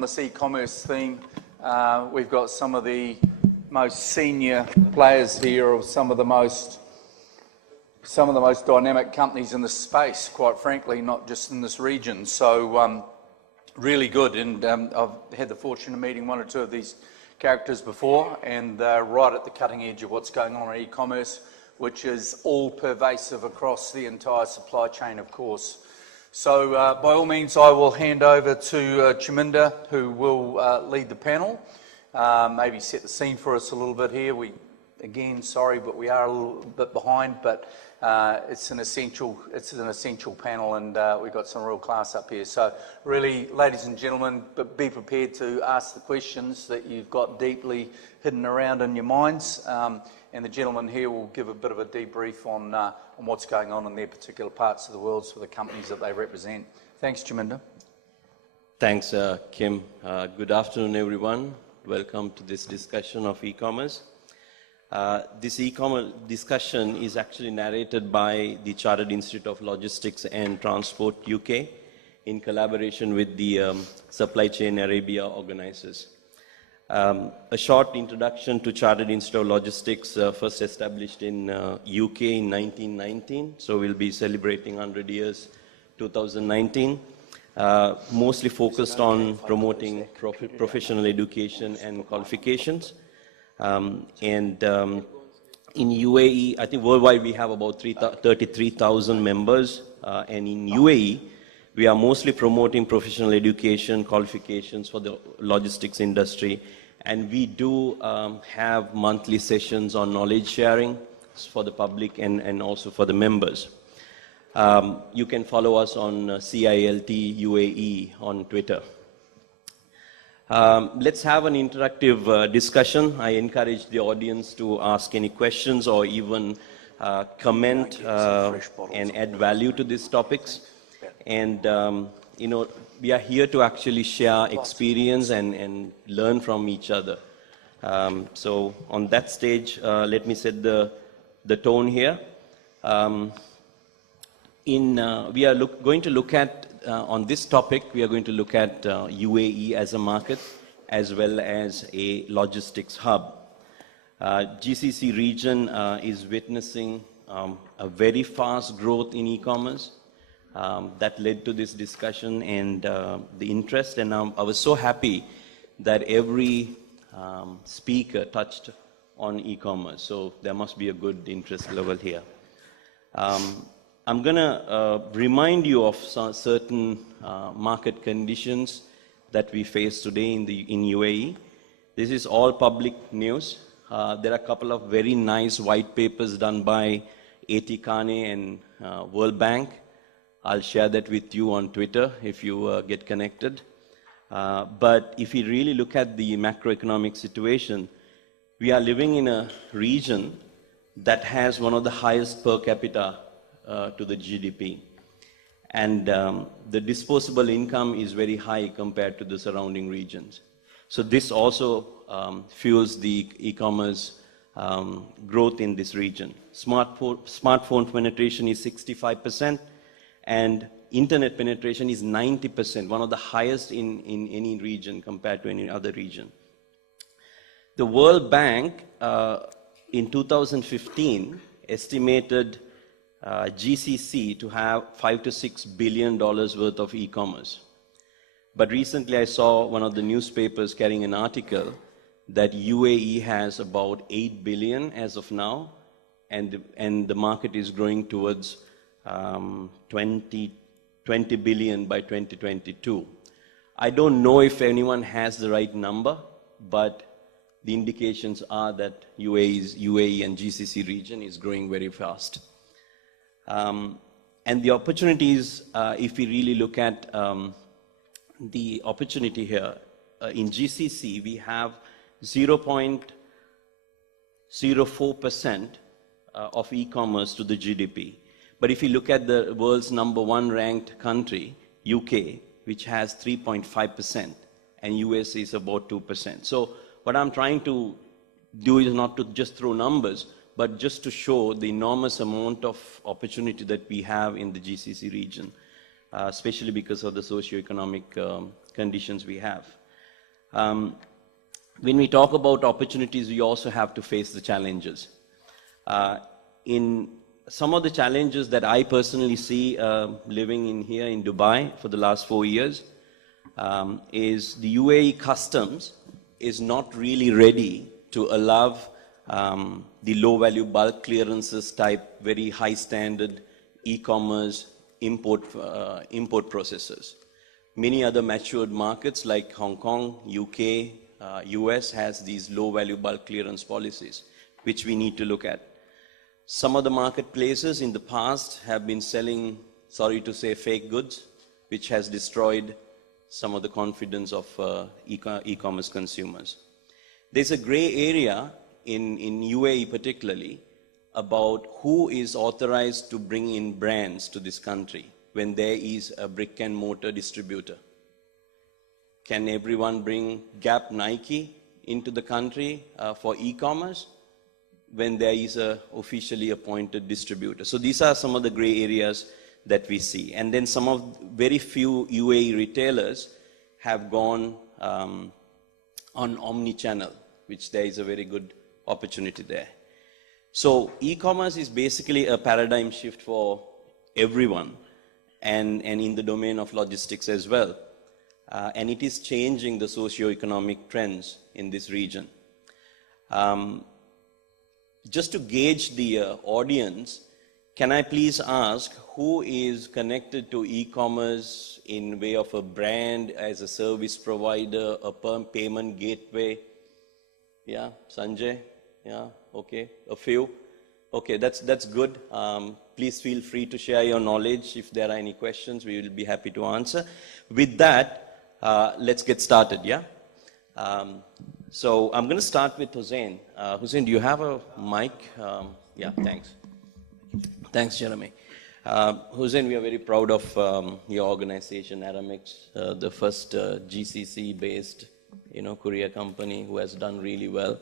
on this e-commerce theme. We've got some of the most senior players here, or some of the most dynamic companies in this space, quite frankly, not just in this region. So really good, and I've had the fortune of meeting one or two of these characters before, and they're right at the cutting edge of what's going on in e-commerce, which is all pervasive across the entire supply chain, of course. So by all means, I will hand over to Chaminda, who will lead the panel, maybe set the scene for us a little bit here. Again, sorry, but we are a little bit behind, but it's an essential panel, and we've got some real class up here. So really, ladies and gentlemen, be prepared to ask the questions that you've got deeply hidden around in your minds. And the gentleman here will give a bit of a debrief on what's going on in their particular parts of the world for the companies that they represent. Thanks, Chaminda. Thanks, Kim. Good afternoon, everyone. Welcome to this discussion of e-commerce. This e-commerce discussion is actually narrated by the Chartered Institute of Logistics and Transport UK in collaboration with the Supply Chain Arabia organizers. A short introduction to Chartered Institute of Logistics, first established in UK in 1919, so we'll be celebrating 100 years 2019. Mostly focused on promoting professional education and qualifications. In UAE, I think worldwide we have about 33,000 members, and in UAE, we are mostly promoting professional education, qualifications for the logistics industry, and we do have monthly sessions on knowledge sharing for the public and also for the members. You can follow us on CILT UAE on Twitter. Let's have an interactive discussion. I encourage the audience to ask any questions or even comment and add value to these topics. And you know, we are here to actually share experience and learn from each other. So on that stage, let me set the tone here. We are going to look at, on this topic, we are going to look at UAE as a market as well as a logistics hub. GCC region is witnessing a very fast growth in e-commerce. That led to this discussion and the interest, and I was so happy that every speaker touched on e-commerce, so there must be a good interest level here. I'm going to remind you of certain market conditions that we face today in UAE. This is all public news. There are a couple of very nice white papers done by A.T. Kane and World Bank. I'll share that with you on Twitter if you get connected. But if you really look at the macroeconomic situation, we are living in a region that has one of the highest per capita to the GDP. And the disposable income is very high compared to the surrounding regions. So this also fuels the e-commerce growth in this region. Smartphone penetration is 65%, and internet penetration is 90%, one of the highest in any region compared to any other region. The World Bank in 2015 estimated GCC to have $5 to $6 billion worth of e-commerce. But recently I saw one of the newspapers carrying an article that UAE has about 8 billion as of now, and the market is growing towards 20 billion by 2022. I don't know if anyone has the right number, but the indications are that UAE and GCC region is growing very fast. And the opportunities, if we really look at the opportunity here, in GCC we have 0.04% of e-commerce to the GDP. But if you look at the world's #1 ranked country, UK, which has 3.5%, and US is about 2%. So what I'm trying to do is not to just throw numbers, but just to show the enormous amount of opportunity that we have in the GCC region, especially because of the socio-economic conditions we have. When we talk about opportunities, we also have to face the challenges. In some of the challenges that I personally see living in here in Dubai for the last 4 years is the UAE customs is not really ready to allow the low-value bulk clearances type, very high-standard e-commerce import processes. Many other matured markets like Hong Kong, UK, US has these low-value bulk clearance policies, which we need to look at. Some of the marketplaces in the past have been selling, sorry to say, fake goods, which has destroyed some of the confidence of e-commerce consumers. There's a gray area in UAE particularly about who is authorized to bring in brands to this country when there is a brick and mortar distributor. Can everyone bring Gap, Nike into the country for e-commerce when there is a officially appointed distributor? So these are some of the gray areas that we see. And then some of very few UAE retailers have gone on omni-channel, which there is a very good opportunity there. So e-commerce is basically a paradigm shift for everyone and in the domain of logistics as well. And it is changing the socio-economic trends in this region. Just to gauge the audience, can I please ask who is connected to e-commerce in way of a brand, as a service provider, a payment gateway? Yeah, Sanjay? Yeah, okay, a few. Okay, that's good. Please feel free to share your knowledge. If there are any questions, we will be happy to answer. With that, let's get started, yeah? So I'm going to start with Hussein. Hussein, do you have a mic? Yeah, thanks. Thanks, Jeremy. Hussein, we are very proud of your organization, Aramex, the first GCC-based, courier company who has done really well.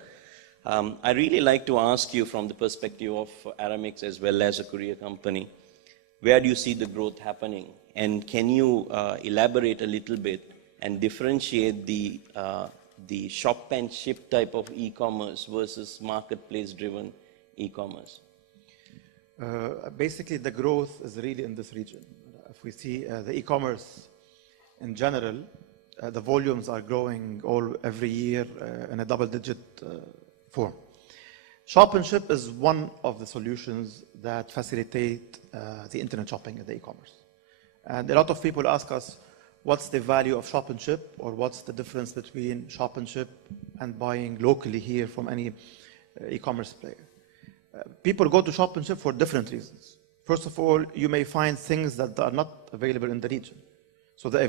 I really like to ask you from the perspective of Aramex as well as a courier company, where do you see the growth happening? And can you elaborate a little bit and differentiate the shop and ship type of e-commerce versus marketplace-driven e-commerce? Basically, the growth is really in this region. If we see the e-commerce in general, the volumes are growing every year in a double-digit form. Shop and ship is one of the solutions that facilitate the internet shopping in the e-commerce. And a lot of people ask us, what's the value of shop and ship, or what's the difference between shop and ship and buying locally here from any e-commerce player? People go to shop and ship for different reasons. First of all, you may find things that are not available in the region. So the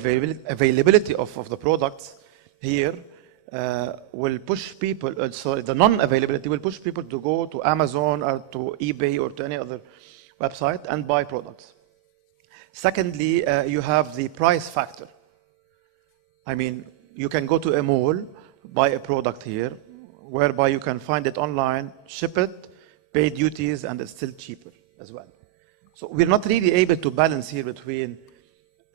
availability of the products here will push people, the non-availability will push people to go to Amazon or to eBay or to any other website and buy products. Secondly, you have the price factor. I mean, you can go to a mall, buy a product here, whereby you can find it online, ship it, pay duties, and it's still cheaper as well. So we're not really able to balance here between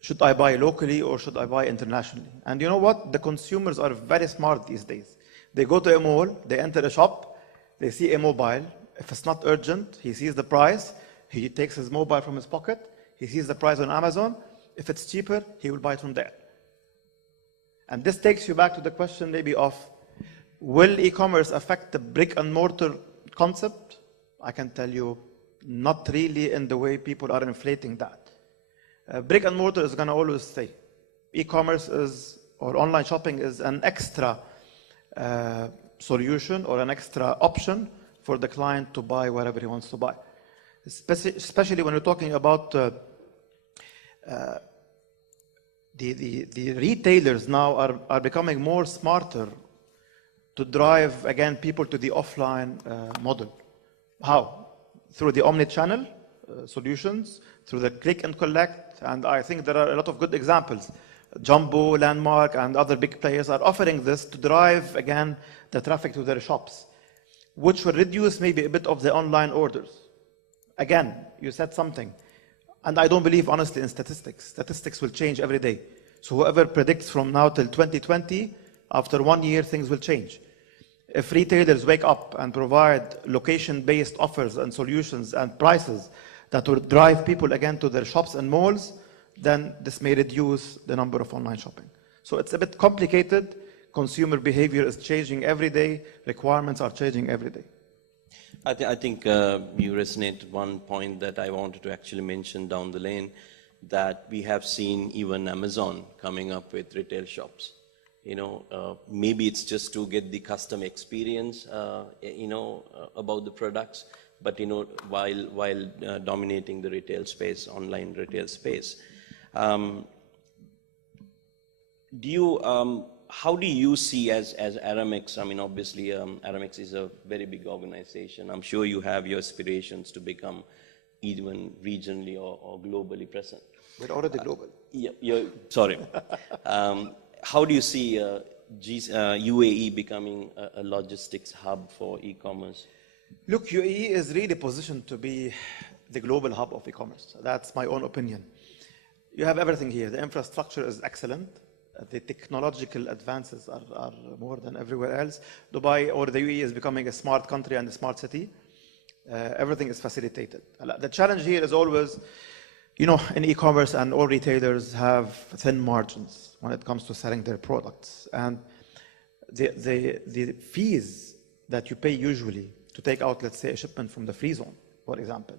should I buy locally or should I buy internationally? And you know what? The consumers are very smart these days. They go to a mall, they enter a shop, they see a mobile. If it's not urgent, he sees the price, he takes his mobile from his pocket, he sees the price on Amazon. If it's cheaper, he will buy it from there. And this takes you back to the question maybe of, will e-commerce affect the brick and mortar concept? I can tell you, not really in the way people are inflating that. Brick and mortar is going to always stay. E-commerce or online shopping is an extra solution or an extra option for the client to buy whatever he wants to buy. Especially when you're talking about the retailers now are becoming more smarter to drive, again, people to the offline model. How? Through the omni-channel solutions, through the click and collect, and I think there are a lot of good examples. Jumbo, Landmark, and other big players are offering this to drive, again, the traffic to their shops, which will reduce maybe a bit of the online orders. Again, you said something, and I don't believe, honestly, in statistics. Statistics will change every day. So whoever predicts from now till 2020, After 1 year, things will change. If retailers wake up and provide location-based offers and solutions and prices that will drive people again to their shops and malls, then this may reduce the number of online shopping. So it's a bit complicated. Consumer behavior is changing every day. Requirements are changing every day. I think you resonate one point that I wanted to actually mention down the lane, that we have seen even Amazon coming up with retail shops. Maybe it's just to get the customer experience, about the products, but while dominating the retail space, online retail space. How do you see as Aramex? I mean, obviously, Aramex is a very big organization. I'm sure you have your aspirations to become even regionally or globally present. We're already global. Sorry. How do you see UAE becoming a logistics hub for e-commerce? Look, UAE is really positioned to be the global hub of e-commerce. That's my own opinion. You have everything here. The infrastructure is excellent. The technological advances are more than everywhere else. Dubai or the UAE is becoming a smart country and a smart city. Everything is facilitated. The challenge here is always, in e-commerce, and all retailers have thin margins when it comes to selling their products. And the fees that you pay usually to take out, let's say, a shipment from the free zone, for example,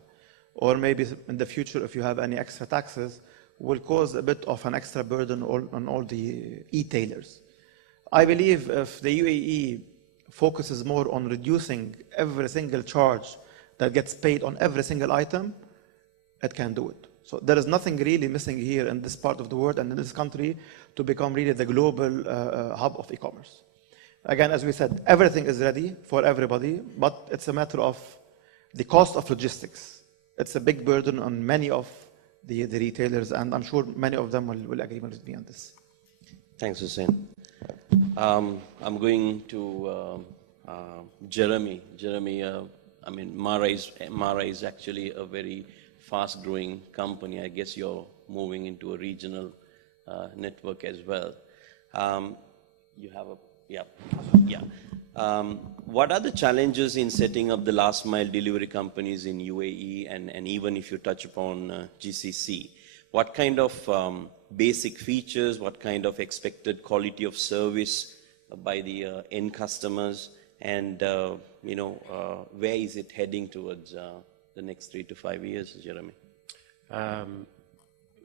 or maybe in the future, if you have any extra taxes, will cause a bit of an extra burden on all the e-tailers. I believe if the UAE focuses more on reducing every single charge that gets paid on every single item, it can do it. So there is nothing really missing here in this part of the world and in this country to become really the global hub of e-commerce. Again, as we said, everything is ready for everybody, but it's a matter of the cost of logistics. It's a big burden on many of the retailers, and I'm sure many of them will agree with me on this. Thanks, Hussein. I'm going to Jeremy. Jeremy, I mean, Mara is actually a very fast-growing company. I guess you're moving into a regional network as well. You have a, yeah. What are the challenges in setting up the last mile delivery companies in UAE, and even if you touch upon GCC? What kind of basic features, what kind of expected quality of service by the end customers, and where is it heading towards the next 3 to 5 years, Jeremy?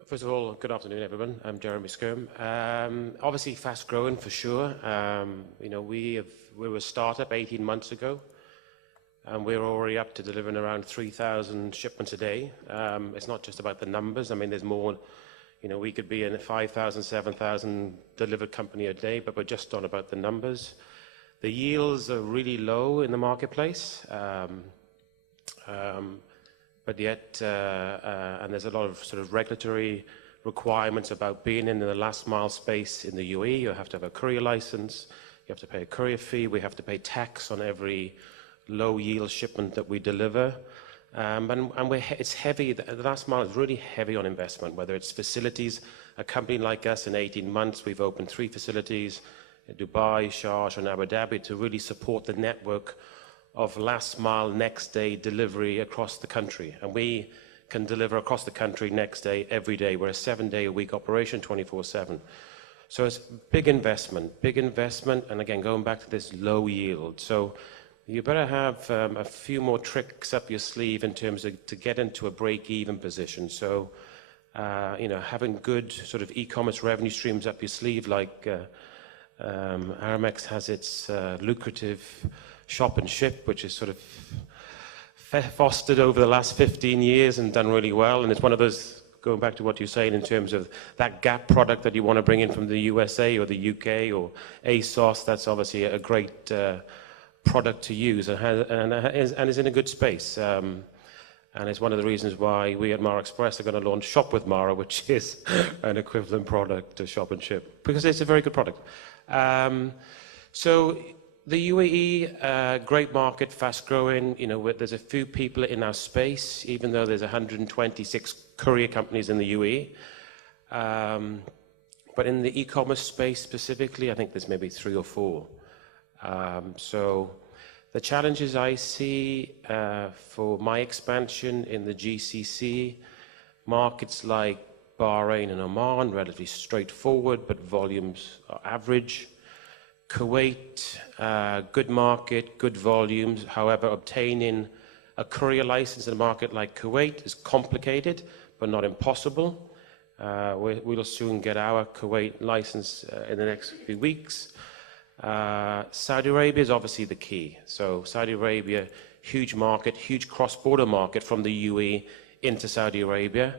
First of all, good afternoon, everyone. I'm Jeremy Skyrme. Obviously, fast growing for sure. We were a startup 18 months ago, and we're already up to delivering around 3,000 shipments a day. It's not just about the numbers. I mean, there's more. We could be in a 5,000, 7,000 delivered company a day, but we're just on about the numbers. The yields are really low in the marketplace. But yet, and there's a lot of sort of regulatory requirements about being in the last mile space in the UAE. You have to have a courier license, you have to pay a courier fee, we have to pay tax on every low yield shipment that we deliver. And it's heavy, the last mile is really heavy on investment, whether it's facilities. A company like us, in 18 months, we've opened 3 facilities in Dubai, Sharjah, and Abu Dhabi to really support the network of last mile, next day delivery across the country. And we can deliver across the country next day, every day. We're a 7-day-a-week operation, 24/7. So it's big investment, and again, going back to this low yield. So you better have a few more tricks up your sleeve in terms of to get into a break-even position. So, having good sort of e-commerce revenue streams up your sleeve, like Aramex has its lucrative shop and ship, which is sort of fostered over the last 15 years and done really well. And it's one of those, going back to what you're saying in terms of that gap product that you want to bring in from the USA or the UK or ASOS, that's obviously a great product to use and is in a good space. And it's one of the reasons why we at Mara Express are going to launch Shop with Mara, which is an equivalent product to Shop and Ship, because it's a very good product. So the UAE, great market, fast growing. There's a few people in our space, even though there's 126 courier companies in the UAE. But in the e-commerce space specifically, I think there's maybe 3 or 4. So the challenges I see for my expansion in the GCC, markets like Bahrain and Oman, relatively straightforward, but volumes are average. Kuwait, good market, good volumes. However, obtaining a courier license in a market like Kuwait is complicated, but not impossible. We'll soon get our Kuwait license in the next few weeks. Saudi Arabia is obviously the key. So Saudi Arabia, huge market, huge cross-border market from the UAE into Saudi Arabia.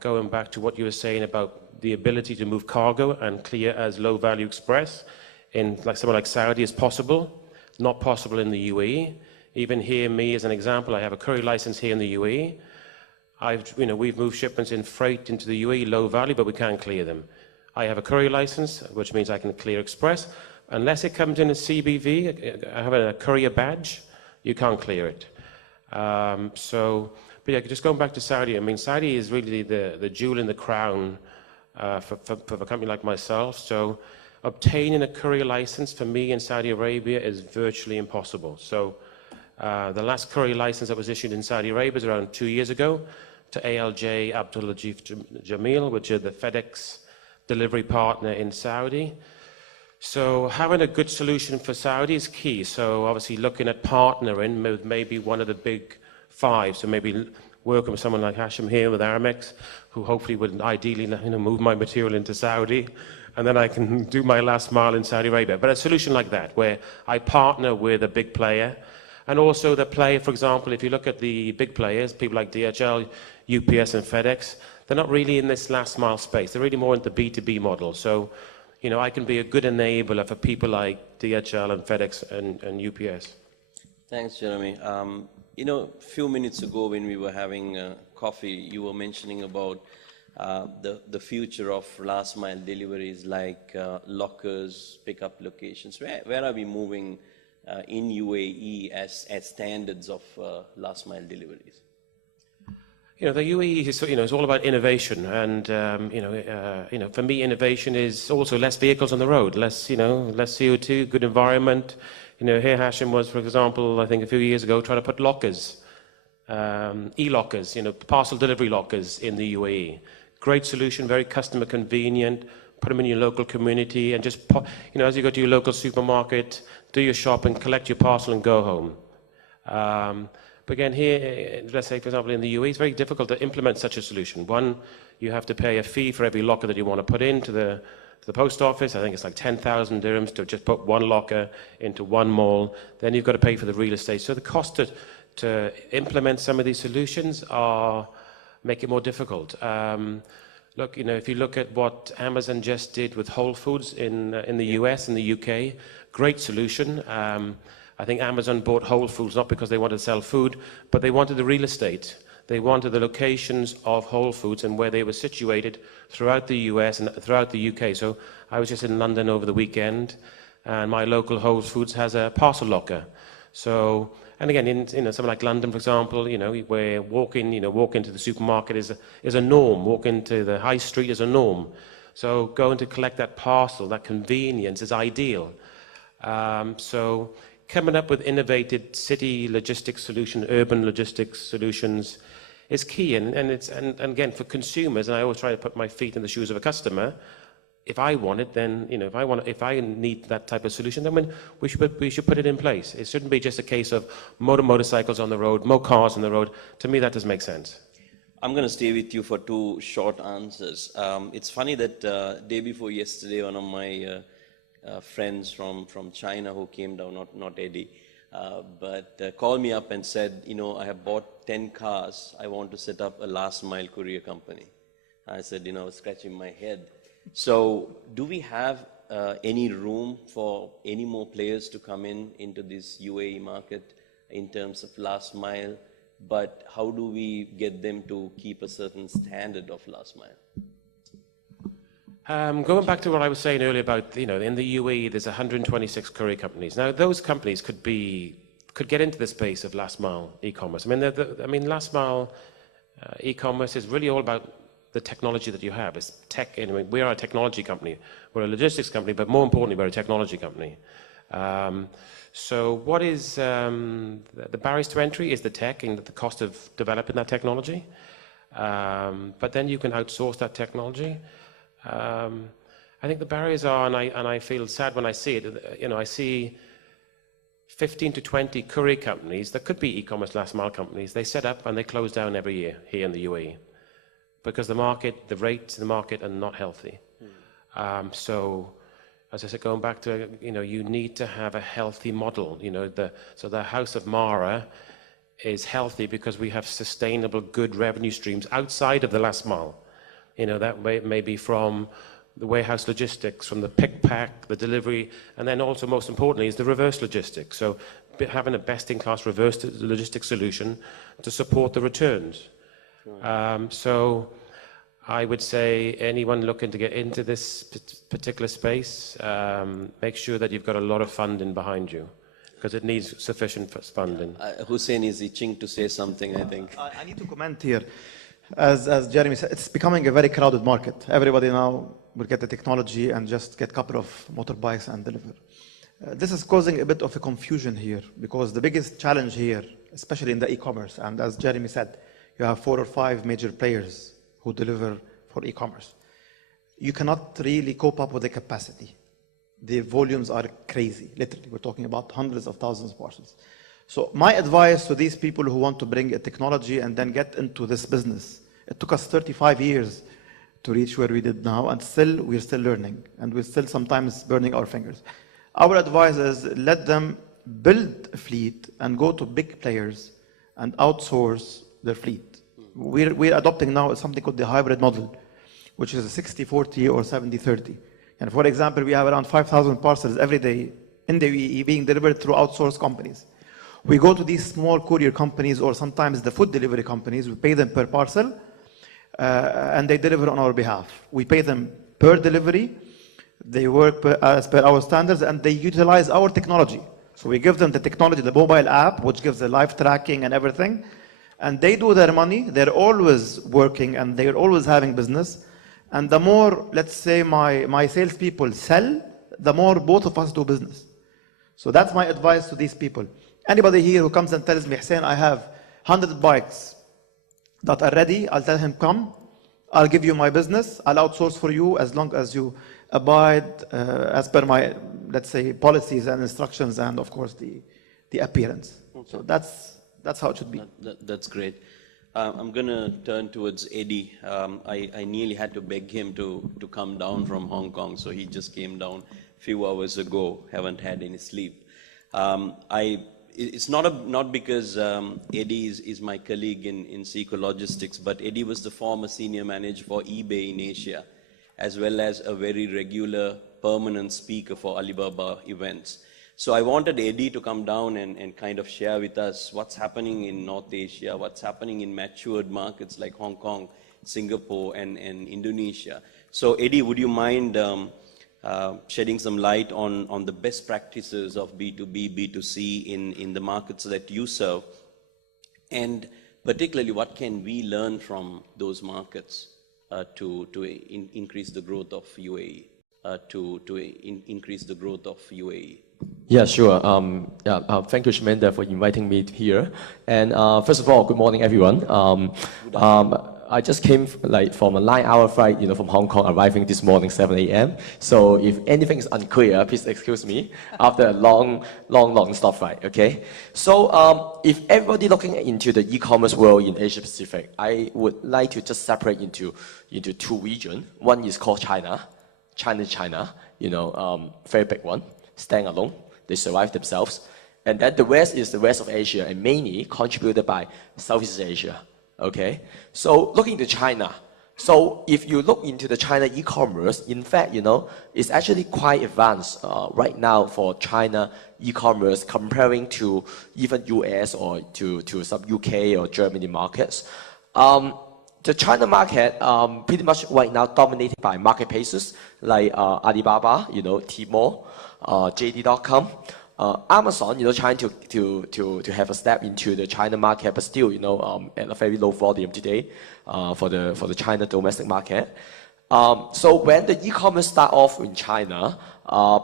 Going back to what you were saying about the ability to move cargo and clear as low-value express in somewhere like Saudi is possible, not possible in the UAE. Even here, me as an example, I have a courier license here in the UAE. We've moved shipments in freight into the UAE, low value, but we can't clear them. I have a courier license, which means I can clear express. Unless it comes in a CBV, I have a courier badge, you can't clear it. But yeah, just going back to Saudi, I mean, Saudi is really the jewel in the crown for a company like myself. So obtaining a courier license for me in Saudi Arabia is virtually impossible. So the last courier license that was issued in Saudi Arabia was around 2 years ago to ALJ Abdul Latif Jamil, which are the FedEx delivery partner in Saudi. So having a good solution for Saudi is key. So obviously looking at partnering with maybe one of the big 5. So maybe working with someone like Hashim here with Aramex, who hopefully would ideally move my material into Saudi, and then I can do my last mile in Saudi Arabia. But a solution like that, where I partner with a big player, and also the player, for example, if you look at the big players, people like DHL, UPS and FedEx, they're not really in this last mile space. They're really more in the B2B model. So, I can be a good enabler for people like DHL and FedEx and UPS. Thanks, Jeremy. A few minutes ago when we were having coffee, you were mentioning about the future of last mile deliveries like lockers, pickup locations. Where are we moving in UAE as standards of last mile deliveries? The UAE is all about innovation, and for me, innovation is also less vehicles on the road, less CO2, good environment. Here Hashim was, for example, I think a few years ago, trying to put lockers, e-lockers, parcel delivery lockers in the UAE. Great solution, very customer convenient. Put them in your local community, and just as you go to your local supermarket, do your shopping, collect your parcel, and go home. But again, here, let's say, for example, in the UAE, it's very difficult to implement such a solution. One, you have to pay a fee for every locker that you want to put into the post office. I think it's like 10,000 dirhams to just put one locker into one mall. Then you've got to pay for the real estate. So the cost to implement some of these solutions make it more difficult. Look, if you look at what Amazon just did with Whole Foods in the US and the UK, great solution. I think Amazon bought Whole Foods not because they wanted to sell food, but they wanted the real estate. They wanted the locations of Whole Foods and where they were situated throughout the US and throughout the UK. So I was just in London over the weekend, and my local Whole Foods has a parcel locker. So, and again, in somewhere like London, for example, where walk into the supermarket is a norm. Walk into the high street is a norm. So going to collect that parcel, that convenience is ideal. So coming up with innovative city logistics solutions, urban logistics solutions is key. And again, for consumers, and I always try to put my feet in the shoes of a customer. If I want it, then if I need that type of solution, then we should put it in place. It shouldn't be just a case of motorcycles on the road, more cars on the road. To me, that doesn't make sense. I'm going to stay with you for 2 short answers. It's funny that day before yesterday, one of my friends from China who came down, not Eddie, but called me up and said, I have bought 10 cars. I want to set up a last mile courier company. I said, scratching my head. So do we have any room for any more players to come into this UAE market in terms of last mile? But how do we get them to keep a certain standard of last mile? Going back to what I was saying earlier about, in the UAE, there's 126 courier companies. Now, those companies could get into the space of last mile e-commerce. Last mile e-commerce is really all about the technology that you have. It's tech. Anyway, we are a technology company. We're a logistics company, but more importantly, we're a technology company. So what is the barriers to entry is the tech and the cost of developing that technology. But then you can outsource that technology. I think the barriers are, and I feel sad when I see it, you know, I see 15 to 20 courier companies that could be e-commerce last mile companies. They set up and they close down every year here in the UAE because the market, the rates in the market are not healthy. So, as I said, going back to, you know, you need to have a healthy model. You know, so the House of Mara is healthy because we have sustainable, good revenue streams outside of the last mile. You know, that may be from the warehouse logistics, from the pick, pack, the delivery, and then also, most importantly, is the reverse logistics. So having a best-in-class reverse logistics solution to support the returns. So I would say anyone looking to get into this particular space, make sure that you've got a lot of funding behind you, because it needs sufficient funding. Hussein is itching to say something, I think. I need to comment here. As Jeremy said, it's becoming a very crowded market. Everybody now will get the technology and just get a couple of motorbikes and deliver. This is causing a bit of a confusion here, because the biggest challenge here, especially in the e-commerce, and as Jeremy said, you have 4 or 5 major players who deliver for e-commerce. You cannot really cope up with the capacity. The volumes are crazy, literally. We're talking about hundreds of thousands of parcels. So my advice to these people who want to bring a technology and then get into this business, it took us 35 years to reach where we did now, and we're still learning, and we're still sometimes burning our fingers. Our advice is let them build a fleet and go to big players and outsource their fleet. We're adopting now something called the hybrid model, which is a 60-40 or 70-30. And for example, we have around 5,000 parcels every day in the UAE being delivered through outsourced companies. We go to these small courier companies or sometimes the food delivery companies, we pay them per parcel, and they deliver on our behalf. We pay them per delivery, they work as per our standards, and they utilize our technology. So we give them the technology, the mobile app, which gives the live tracking and everything, and they do their money, they're always working and they're always having business. And the more, let's say, my salespeople sell, the more both of us do business. So that's my advice to these people. Anybody here who comes and tells me, Hussein, I have 100 bikes that are ready, I'll tell him, come, I'll give you my business, I'll outsource for you as long as you abide as per my, let's say, policies and instructions and, of course, the appearance. Okay. So that's how it should be. That's great. I'm going to turn towards Eddie. I nearly had to beg him to come down from Hong Kong, so he just came down a few hours ago, haven't had any sleep. It's not because Eddie is my colleague in SEKO Logistics, but Eddie was the former senior manager for eBay in Asia, as well as a very regular permanent speaker for Alibaba events. So I wanted Eddie to come down and kind of share with us what's happening in North Asia, what's happening in matured markets like Hong Kong, Singapore, and Indonesia. So Eddie, would you mind shedding some light on the best practices of B2B, B2C in the markets that you serve, and particularly what can we learn from those markets to increase the growth of UAE, increase the growth of UAE? Yeah, sure. Thank you, Chaminda, for inviting me here. And first of all, good morning, everyone. I just came from a 9-hour flight, from Hong Kong, arriving this morning, 7 a.m. So if anything is unclear, please excuse me after a long stop flight, okay? So if everybody looking into the e-commerce world in Asia Pacific, I would like to just separate into 2 regions. One is called China, very big one, stand alone, they survive themselves. And then the rest is the rest of Asia, and mainly contributed by Southeast Asia. Okay, so looking to China. So if you look into the China e-commerce, in fact, it's actually quite advanced right now for China e-commerce comparing to even US or to some UK or Germany markets. The China market pretty much right now dominated by marketplaces like Alibaba, Tmall, JD.com. Amazon, trying to have a step into the China market, but still, at a very low volume today for the China domestic market. So when the e-commerce start off in China,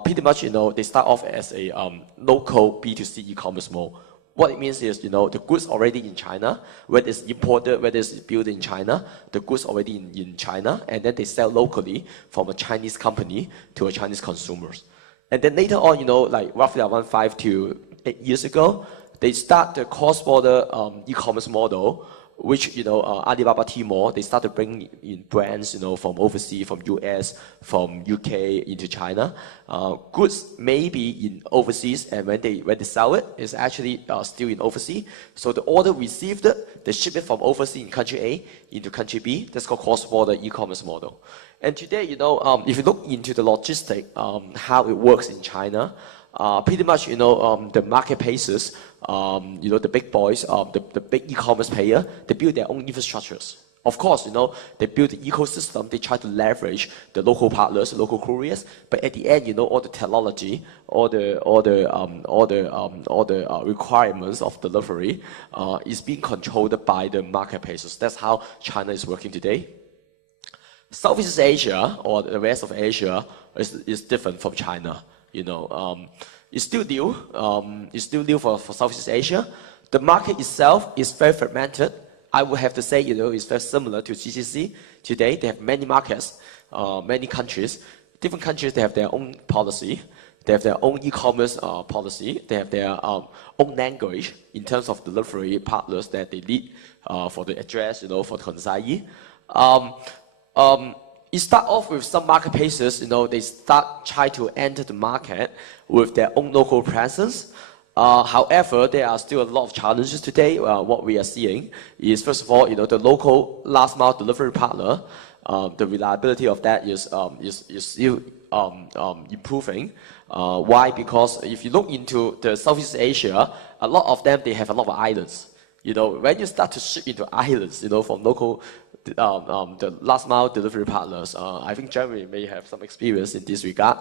pretty much, they start off as a local B2C e-commerce mode. What it means is, the goods already in China, whether it's imported, whether it's built in China, the goods already in China, and then they sell locally from a Chinese company to a Chinese consumers. And then later on, like roughly around 5 to 8 years ago, they start the cross-border e-commerce model, which, Alibaba Tmall, they start to bring in brands, from overseas, from US, from UK into China. Goods may be in overseas, and when they sell it, it's actually still in overseas. So the order received, they ship it from overseas in country A into country B. That's called cross-border e-commerce model. And today, if you look into the logistics, how it works in China, pretty much, the marketplaces, the big boys, the big e-commerce player, they build their own infrastructures. Of course, they build the ecosystem, they try to leverage the local partners, the local couriers, but at the end, all the technology, all the requirements of delivery is being controlled by the marketplaces. That's how China is working today. Southeast Asia, or the rest of Asia, is different from China. It's still new. It's still new for Southeast Asia. The market itself is very fragmented. I would have to say, it's very similar to GCC. Today, they have many markets, many countries. Different countries, they have their own policy. They have their own e-commerce policy. They have their own language in terms of delivery partners that they need for the address, for the consignee. It start off with some marketplaces, they try to enter the market with their own local presence. However, there are still a lot of challenges today. What we are seeing is, first of all, the local last mile delivery partner, the reliability of that is still improving. Why? Because if you look into the Southeast Asia, a lot of them, they have a lot of islands. When you start to ship into islands, from local, the last mile delivery partners, I think Jeremy may have some experience in this regard.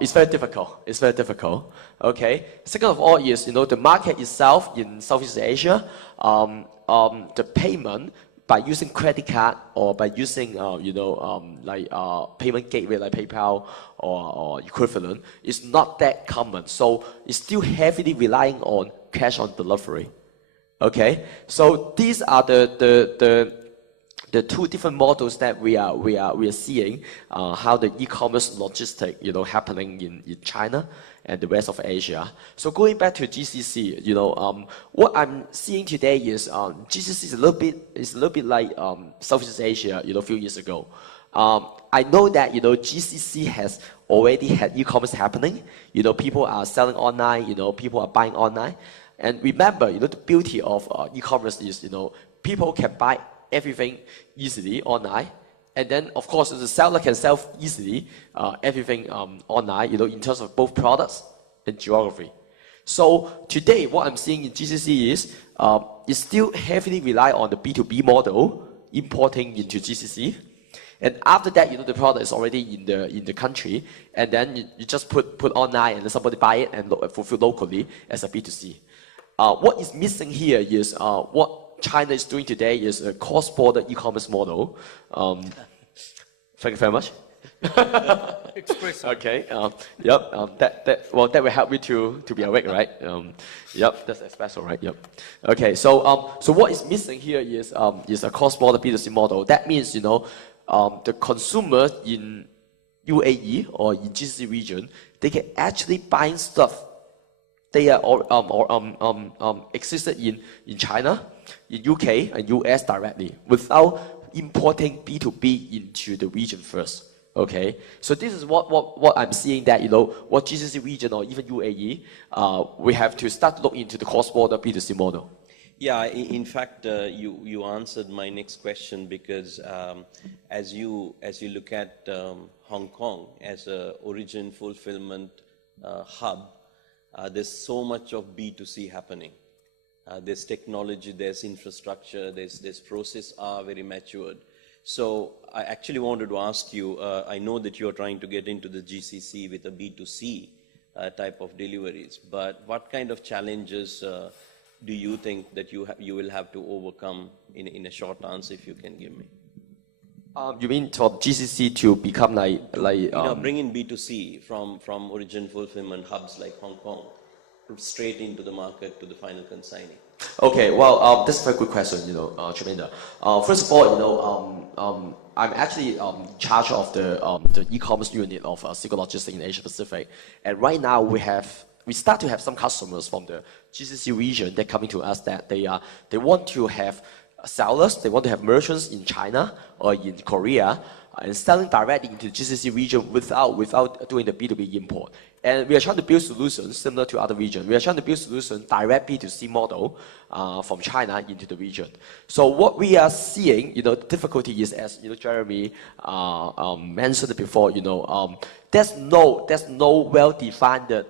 It's very difficult. It's very difficult. Okay. Second of all is, the market itself in Southeast Asia, the payment by using credit card or by using, payment gateway like PayPal or equivalent is not that common. So it's still heavily relying on cash on delivery. Okay, so these are the two different models that we are seeing how the e-commerce logistic happening in China and the rest of Asia. So going back to GCC, what I'm seeing today is GCC is a little bit like Southeast Asia, a few years ago. I know that GCC has already had e-commerce happening. People are selling online. People are buying online. And remember, the beauty of e-commerce is, people can buy everything easily online. And then, of course, the seller can sell easily everything online, in terms of both products and geography. So today, what I'm seeing in GCC is it still heavily rely on the B2B model, importing into GCC. And after that, the product is already in the country, and then you just put online, and then somebody buy it and fulfill locally as a B2C. What is missing here is what China is doing today is a cross-border e-commerce model. Thank you very much. Okay. Yep. That will help me to be awake, right? Yep. That's espresso, right? Yep. Okay. So what is missing here is a cross-border B2C model. That means the consumer in UAE or in GCC region, they can actually buy stuff. They are existed in China, in UK, and US directly without importing B2B into the region first. Okay, so this is what I'm seeing that what GCC region or even UAE, we have to start to look into the cross-border B2C model. Yeah, in fact, you answered my next question because as you look at Hong Kong as a origin fulfillment hub. There's so much of B2C happening. There's technology, there's infrastructure, there's process are very matured. So I actually wanted to ask you, I know that you're trying to get into the GCC with a B2C type of deliveries. But what kind of challenges do you think that you will have to overcome in a short answer, if you can give me? You mean for GCC to become Bring in B2C from origin fulfillment hubs like Hong Kong straight into the market to the final consignee? Okay, well, that's a very good question, Chaminda. First of all, I'm actually in charge of the e-commerce unit of SEKO Logistics in Asia Pacific, and right now we start to have some customers from the GCC region that coming to us that they want to have sellers, they want to have merchants in China or in Korea and selling directly into the GCC region without doing the B2B import. And we are trying to build solutions similar to other regions. We are trying to build solutions direct B2C model from China into the region. So what we are seeing, difficulty is, as Jeremy mentioned before, there's no well-defined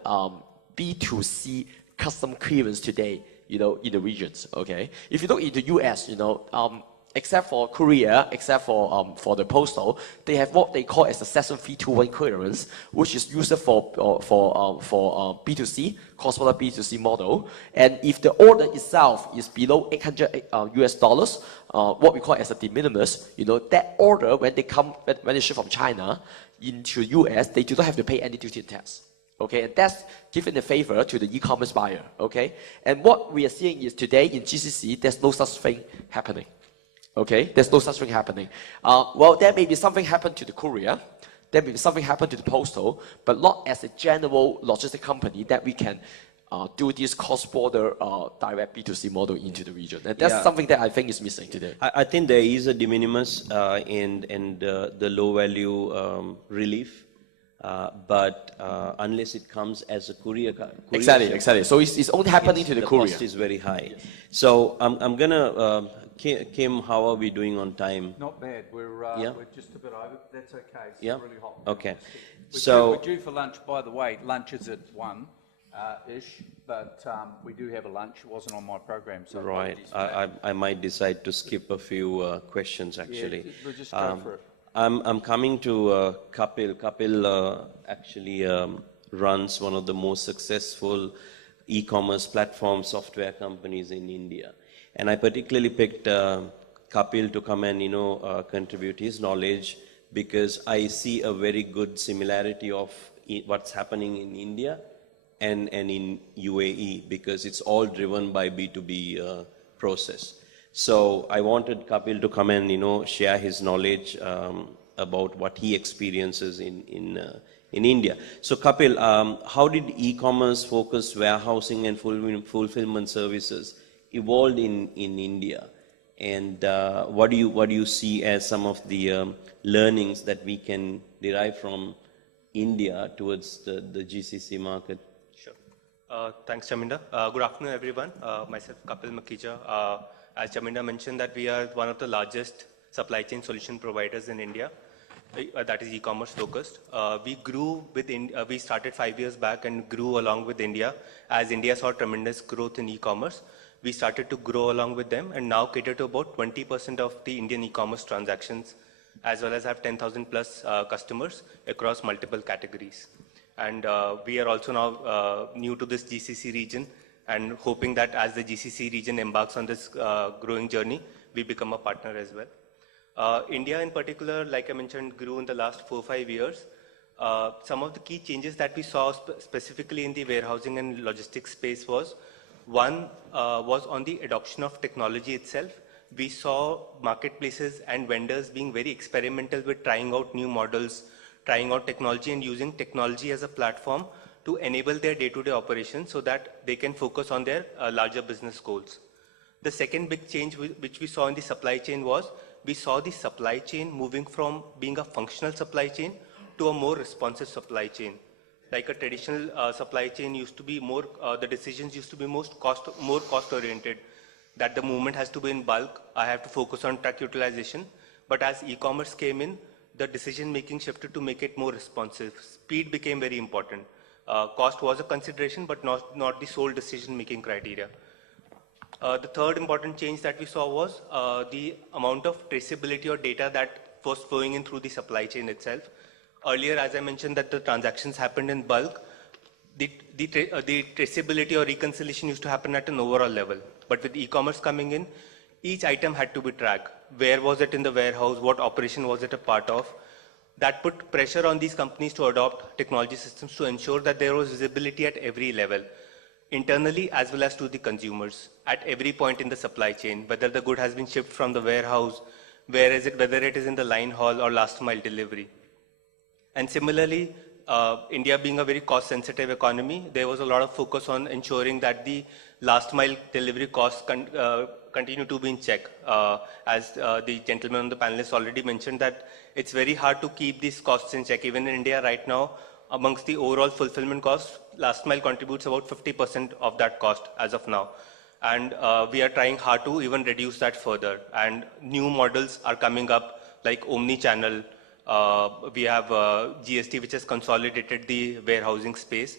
B2C custom clearance today, in the regions. Okay, if you look into US, except for Korea, except for the postal, they have what they call as a Section 321 clearance, which is used for B2C, cross-border B2C model. And if the order itself is below $800 what we call as a de minimis, that order when they ship from China into US, they do not have to pay any duty and tax. Okay, and that's giving a favor to the e-commerce buyer. Okay, and what we are seeing is today in GCC, there's no such thing happening. Okay, there's no such thing happening. Well, there may be something happen to the courier, there may be something happen to the postal, but not as a general logistic company that we can do this cross-border direct B2C model into the region. And that's something that I think is missing today. I think there is a de minimis and the low value relief. But unless it comes as a courier exactly. So it's only happening to the courier. The cost is very high. So I'm gonna, Kim, how are we doing on time? Not bad. We're just a bit over. That's okay. It's really hot. Okay. We're due for lunch, by the way. Lunch is at 1-ish, but we do have a lunch. It wasn't on my program, so right. I might decide to skip a few questions actually. Yeah, we'll just go for it. I'm coming to Kapil. Kapil actually runs one of the most successful e-commerce platform software companies in India. And I particularly picked Kapil to come and contribute his knowledge because I see a very good similarity of what's happening in India and in UAE because it's all driven by B2B process. So I wanted Kapil to come and share his knowledge about what he experiences in India. So Kapil, how did e-commerce focused warehousing and fulfillment services evolved in India? And what do you see as some of the learnings that we can derive from India towards the GCC market? Sure. Thanks, Chaminda. Good afternoon, everyone. Myself, Kapil Makhija. As Chaminda mentioned that we are one of the largest supply chain solution providers in India, that is e-commerce focused. We grew we started 5 years back and grew along with India. As India saw tremendous growth in e-commerce, we started to grow along with them and now cater to about 20% of the Indian e-commerce transactions, as well as have 10,000 plus customers across multiple categories. And we are also now new to this GCC region, and hoping that as the GCC region embarks on this growing journey, we become a partner as well. India in particular, like I mentioned, grew in the last 4 or 5 years. Some of the key changes that we saw specifically in the warehousing and logistics space was, one was on the adoption of technology itself. We saw marketplaces and vendors being very experimental with trying out new models, trying out technology and using technology as a platform to enable their day-to-day operations so that they can focus on their larger business goals. The second big change which we saw in the supply chain was, we saw the supply chain moving from being a functional supply chain to a more responsive supply chain. Like a traditional supply chain used to be more, the decisions used to be more cost-oriented, that the movement has to be in bulk, I have to focus on truck utilization. But as e-commerce came in, the decision-making shifted to make it more responsive. Speed became very important. Cost was a consideration, but not the sole decision-making criteria. The third important change that we saw was the amount of traceability or data that was flowing in through the supply chain itself. Earlier, as I mentioned, that the transactions happened in bulk. the traceability or reconciliation used to happen at an overall level. But with e-commerce coming in, each item had to be tracked. Where was it in the warehouse? What operation was it a part of? That put pressure on these companies to adopt technology systems to ensure that there was visibility at every level, internally as well as to the consumers, at every point in the supply chain, whether the good has been shipped from the warehouse, whether it is in the line haul or last mile delivery. And similarly, India being a very cost-sensitive economy, there was a lot of focus on ensuring that the last mile delivery costs continue to be in check. As the gentleman on the panelists already mentioned, that it's very hard to keep these costs in check. Even in India right now, amongst the overall fulfillment costs, last mile contributes about 50% of that cost as of now. And we are trying hard to even reduce that further. And new models are coming up like omni-channel. We have GST, which has consolidated the warehousing space,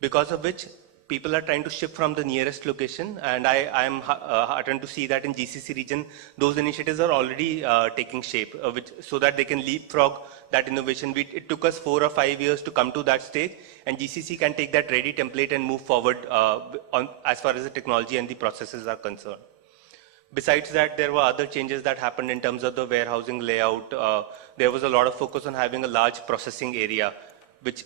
because of which people are trying to ship from the nearest location. And I am heartened to see that in GCC region, those initiatives are already taking shape, so that they can leapfrog that innovation. It took us 4 or 5 years to come to that stage, and GCC can take that ready template and move forward as far as the technology and the processes are concerned. Besides that, there were other changes that happened in terms of the warehousing layout. There was a lot of focus on having a large processing area, which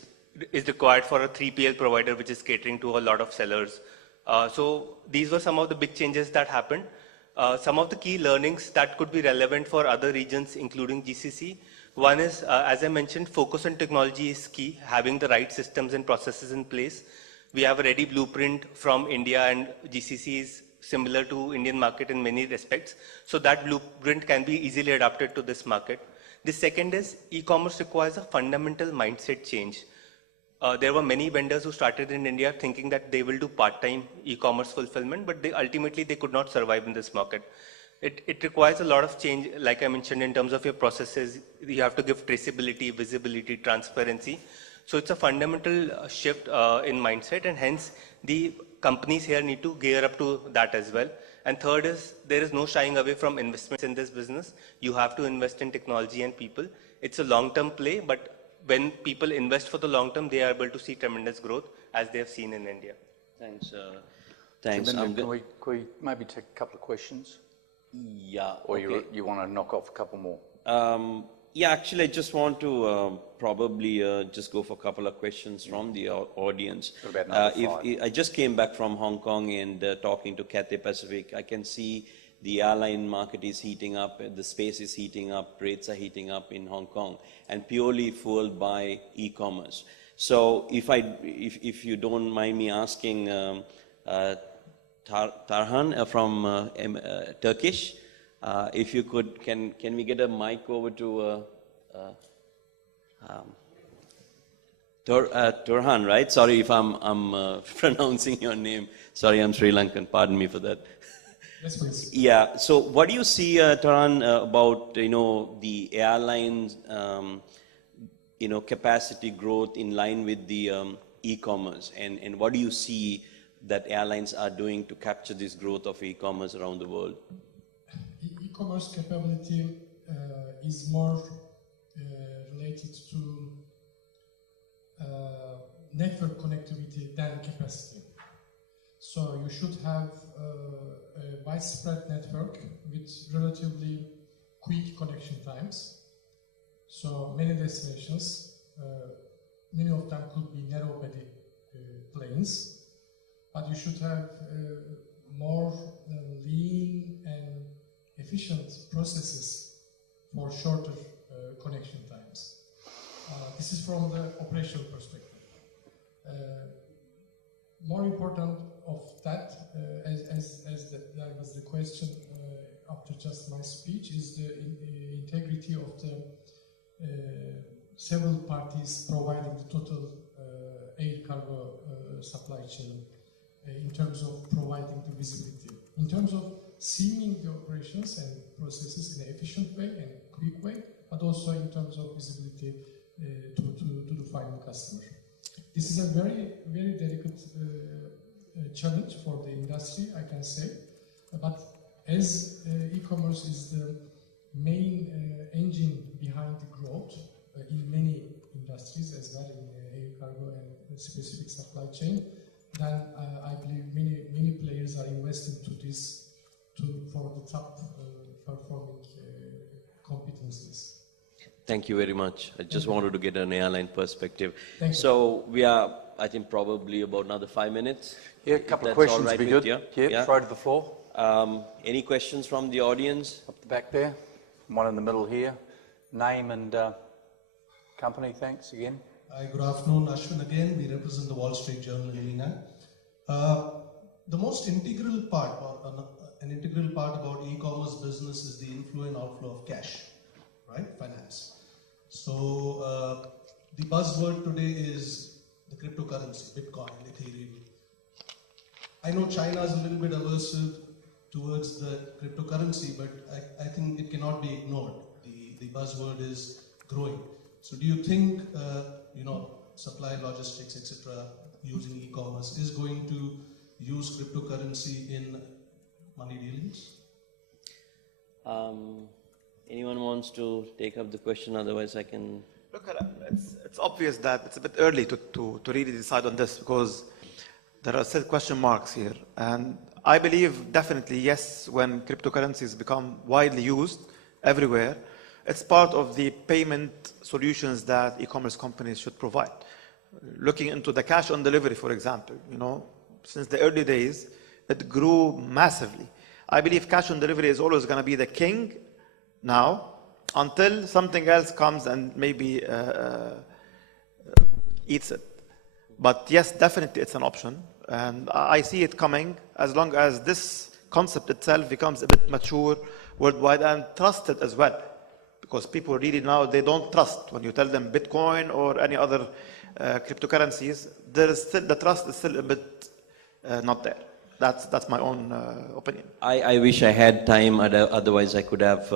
is required for a 3PL provider, which is catering to a lot of sellers. So these were some of the big changes that happened. Some of the key learnings that could be relevant for other regions, including GCC. One is, as I mentioned, focus on technology is key, having the right systems and processes in place. We have a ready blueprint from India, and GCC is similar to Indian market in many respects. So that blueprint can be easily adapted to this market. The second is, e-commerce requires a fundamental mindset change. There were many vendors who started in India thinking that they will do part-time e-commerce fulfillment, but ultimately they could not survive in this market. It requires a lot of change, like I mentioned, in terms of your processes. You have to give traceability, visibility, transparency. So it's a fundamental shift in mindset, and hence the companies here need to gear up to that as well. And third is, there is no shying away from investments in this business. You have to invest in technology and people. It's a long-term play, but when people invest for the long term, they are able to see tremendous growth, as they have seen in India. Thanks. Thanks. Chaminda, can we maybe take a couple of questions? Yeah. Or okay. you want to knock off a couple more? Yeah, actually, I just want to probably just go for a couple of questions from the audience. What about number 5? I just came back from Hong Kong and talking to Cathay Pacific. I can see the airline market is heating up, the space is heating up, rates are heating up in Hong Kong, and purely fueled by e-commerce. So if you don't mind me asking, Tarhan from Turkish, if you could, can we get a mic over to Turhan, right? Sorry if I'm pronouncing your name. Sorry, I'm Sri Lankan. Pardon me for that. Yes, please. Yeah. So, what do you see, Tarhan, about the airlines, capacity growth in line with the e-commerce, and what do you see that airlines are doing to capture this growth of e-commerce around the world? E-commerce capability is more related to network connectivity than capacity. So you should have a widespread network with relatively quick connection times. So many destinations, many of them could be narrow-body planes, but you should have more lean and efficient processes for shorter connection times. This is from the operational perspective. More important of that, as that was the question after just my speech, is the integrity of the several parties providing the total air cargo supply chain in terms of providing the visibility. In terms of seeing the operations and processes in an efficient way and quick way, but also in terms of visibility to the final customer. This is a very, very delicate challenge for the industry, I can say. But as e-commerce is the main engine behind the growth in many industries as well in air cargo and specific supply chain, then I believe many players are investing to this for the top performing competencies. Thank you very much. I just wanted to get an airline perspective. Thank you. So we are, I think, probably about another 5 minutes. Yeah, a couple of That's questions all right would be with good. you? Yeah, throw to the floor. Any questions from the audience? Up the back there. One in the middle here. Name and company, thanks again. Hi, good afternoon. Ashwin again. We represent the Wall Street Journal in Mena. The most integral part, or an integral part about e-commerce business is the inflow and outflow of cash, right? Finance. So the buzzword today is the cryptocurrency, Bitcoin, Ethereum. I know China is a little bit aversive towards the cryptocurrency, but I think it cannot be ignored. The buzzword is growing. So do you think, supply logistics, etc., using e-commerce is going to use cryptocurrency in money dealings? Anyone wants to take up the question? Otherwise, I can. Look, it's obvious that it's a bit early to really decide on this because there are still question marks here. And I believe definitely yes, when cryptocurrencies become widely used everywhere, it's part of the payment solutions that e-commerce companies should provide. Looking into the cash on delivery, for example, since the early days, it grew massively. I believe cash on delivery is always going to be the king now until something else comes and maybe eats it. But yes, definitely it's an option. And I see it coming as long as this concept itself becomes a bit mature worldwide and trusted as well. Because people really now, they don't trust when you tell them Bitcoin or any other cryptocurrencies. There is still, the trust is still a bit not there. That's my own opinion. I wish I had time. Otherwise, I could have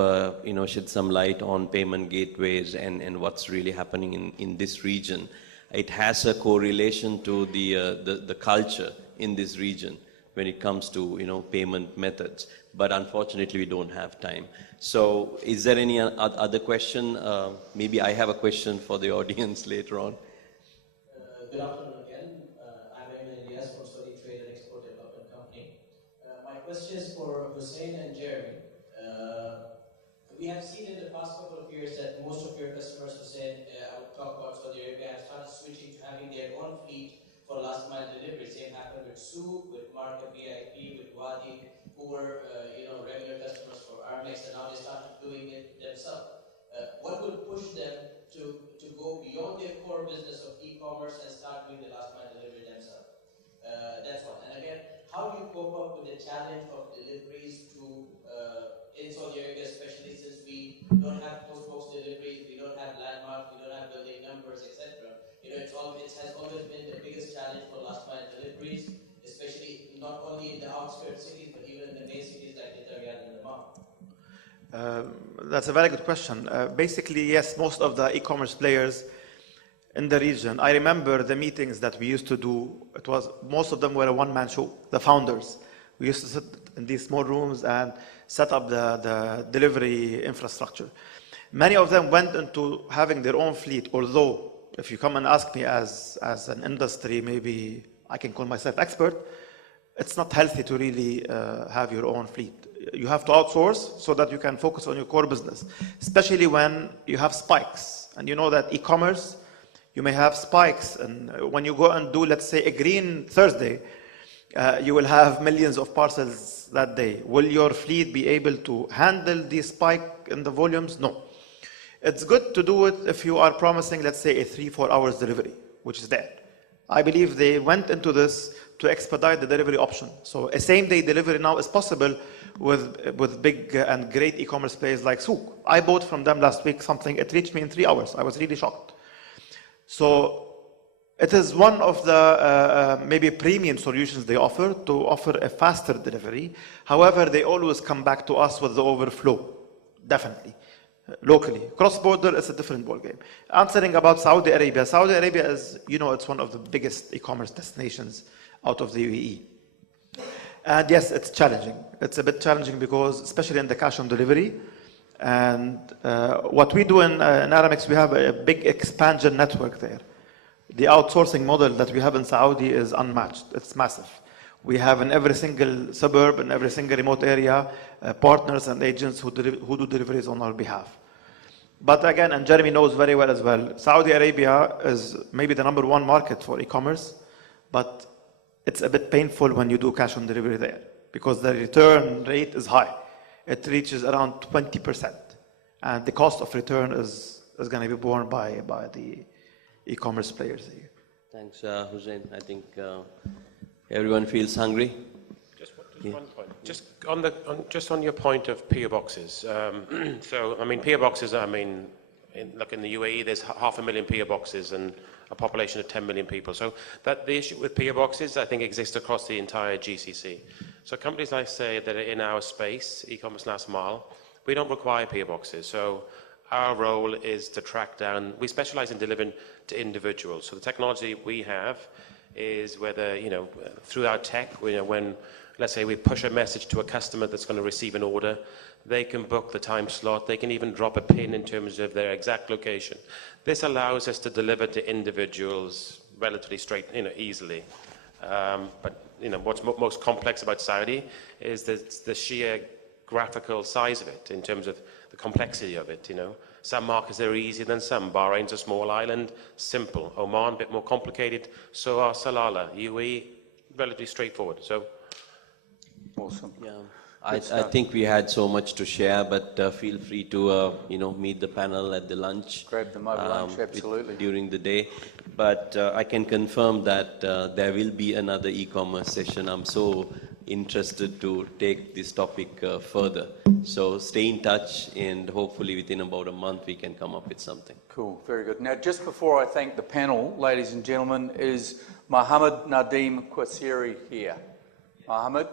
shed some light on payment gateways and what's really happening in this region. It has a correlation to the culture in this region when it comes to payment methods. But unfortunately, we don't have time. So, is there any other question? Maybe I have a question for the audience later on. Good afternoon again. I'm Mena from Saudi Trade and Export Development Company. My question is for Hussein and Jeremy. We have seen in the past couple of years that most of your customers, Hussein, I would talk about Saudi Arabia, have started switching to having their own fleet for last mile delivery. Same happened with Souk, with Market VIP, with Wadi, who were regular customers for Aramex, and now they started doing it themselves. What would push them to go beyond their core business of e-commerce and start doing the last mile delivery themselves? That's one. And again, how do you cope up with the challenge of deliveries in Saudi Arabia, especially since we don't have post-box deliveries, we don't have landmarks, we don't have building numbers, etc. It has always been the biggest challenge for last mile deliveries, especially not only in the outskirts cities, but even in the main cities like Riyadh and Dammam. That's a very good question. Basically, yes, most of the e-commerce players in the region, I remember the meetings that we used to do, most of them were a one-man show, the founders. We used to sit in these small rooms and set up the delivery infrastructure. Many of them went into having their own fleet, although if you come and ask me as an industry, maybe I can call myself expert, it's not healthy to really have your own fleet. You have to outsource so that you can focus on your core business, especially when you have spikes. And you know that e-commerce, you may have spikes. And when you go and do, let's say, a green Thursday, you will have millions of parcels that day. Will your fleet be able to handle the spike in the volumes? No. It's good to do it if you are promising, let's say, a 3-4 hours delivery, which is there. I believe they went into this to expedite the delivery option. So a same-day delivery now is possible with big and great e-commerce players like Souk. I bought from them last week something, it reached me in 3 hours. I was really shocked. So it is one of the maybe premium solutions they offer to offer a faster delivery. However, they always come back to us with the overflow, definitely. Locally. Cross-border is a different ballgame. Answering about Saudi Arabia. Saudi Arabia is, it's one of the biggest e-commerce destinations out of the UAE. And yes, it's challenging. It's a bit challenging because, especially in the cash on delivery, And what we do in Aramex, we have a big expansion network there. The outsourcing model that we have in Saudi is unmatched. It's massive. We have in every single suburb, in every single remote area, partners and agents who do deliveries on our behalf. But again, and Jeremy knows very well as well, Saudi Arabia is maybe the #1 market for e-commerce, but it's a bit painful when you do cash on delivery there because the return rate is high. It reaches around 20%. And the cost of return is going to be borne by the e-commerce players here. Thanks, Hussein. I think everyone feels hungry. Just one point. Just on your point of PO boxes. So, I mean, PO boxes, I mean, in the UAE, there's 500,000 PO boxes and a population of 10 million people. So that the issue with PO boxes, I think, exists across the entire GCC. So companies like say that are in our space, e-commerce last mile, we don't require PO boxes. So our role is to track down. We specialize in delivering to individuals. So the technology we have is whether, you know, through our tech, you know, when, let's say, we push a message to a customer that's going to receive an order, they can book the time slot. They can even drop a pin in terms of their exact location. This allows us to deliver to individuals relatively straight, you know, easily. But you know, what's most complex about Saudi is the sheer graphical size of it in terms of the complexity of it. You know, some markets are easier than some. Bahrain's a small island, simple. Oman, a bit more complicated. So are Salalah, UAE, relatively straightforward. So. Awesome. Yeah, I think we had so much to share, but feel free to you know, meet the panel at the lunch. Grab them over lunch, absolutely. During the day. But I can confirm that there will be another e-commerce session. I'm so interested to take this topic further. So stay in touch, and hopefully within about a month we can come up with something. Cool, very good. Now, just before I thank the panel, ladies and gentlemen, is Mohammed Nadeem Quasiri here? Mohammed?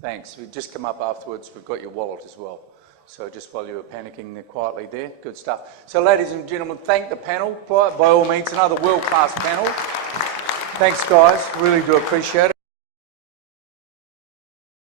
Thanks. We've just come up afterwards. We've got your wallet as well. So just while you were panicking there quietly there, good stuff. So ladies and gentlemen, thank the panel. By all means, another world-class panel. Thanks, guys. Really do appreciate it.